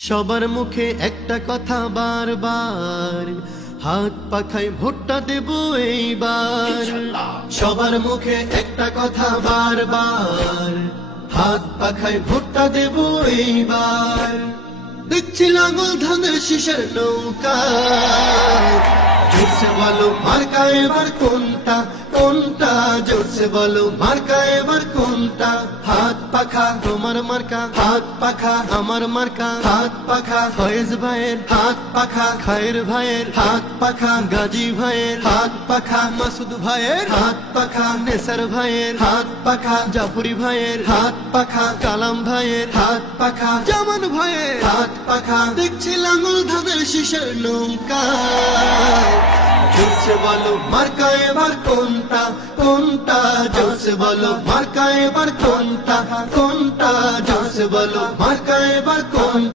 সবার মুখে একটা কথা বারবার, হাত পাখায় ভোটটা দেব এইবার। সবার মুখে একটা কথা বারবার, হাত পাখায় ভোটটা দেব এইবার। দেখছি লাঙল ধানের শীষের নৌকা, জোরসে বলো মার্কা এবার কোনটা কোনটা, জোরসে বলো মার্কা এবার কোনটা। হাত পাখা তোমার মার্কা, হাত পাখা আমার মার্কা, হাত পাখা ফয়েজ ভাইয়ের, হাত পাখা খায়ের ভাইয়ের, হাত পাখা গাজী ভাইয়ের, হাত পাখা মাসুদ ভাইয়ের, হাত পাখা নেসার ভাইয়ের, হাত পাখা জাফরি ভাইয়ের, হাত পাখা কালাম ভাইয়ের, হাত পাখা জামান ভাইয়ের, হাত পাখা। দেখছি লাঙল ধানের শীষের নৌকা, জোরসে বলো মার্কা এবার কোনটা কোনটা, জোরসে বলো মার্কা এবার কোনটা কোনটা, জোরসে বলো মার্কা এবার কোনটা।